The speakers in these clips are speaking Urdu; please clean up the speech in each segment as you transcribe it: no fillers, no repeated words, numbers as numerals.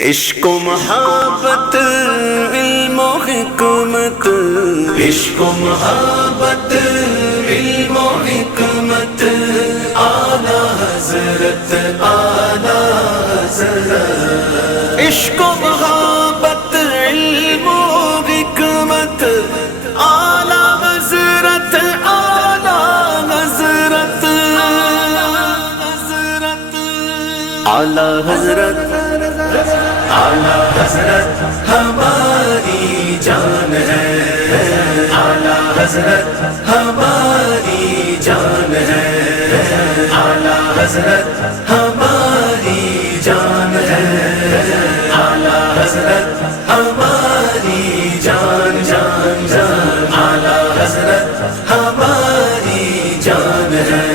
عشق و محبت علم و حکمت، عشق و محبت علم و حکمت، اعلیٰ حضرت اعلیٰ حضرت، عشق و محبت علم و حکمت، اعلیٰ حضرت اعلیٰ حضرت، اعلیٰ حضرت اعلیٰ حضرت ہماری جان ہے، اعلیٰ حضرت ہماری جان ہے، اعلیٰ حضرت ہماری جان ہے، اعلیٰ حضرت ہماری جان جان جان، اعلیٰ حضرت ہماری جان ہے،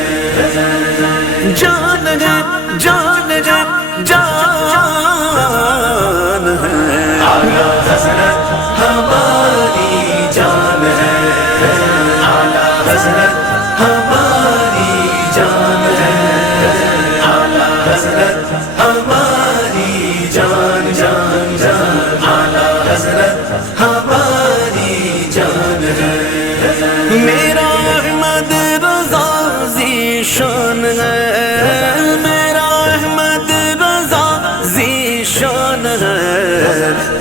جان ہے جان ہے جان ہے، اعلیٰ حضرت ہماری جان ہے، اعلیٰ حضرت ہماری جان ہے، اعلیٰ حضرت ہماری جان جان جان، اعلیٰ حضرت ہماری جان ہے، میرا احمد رضا ذیشان ہے،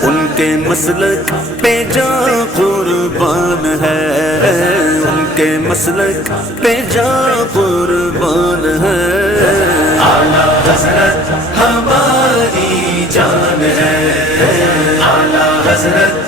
ان کے مسلک پہ جاں قربان ہے، ان کے مسلک پہ جاں قربان ہے، اعلیٰ حضرت ہماری جان ہے، اعلیٰ حضرت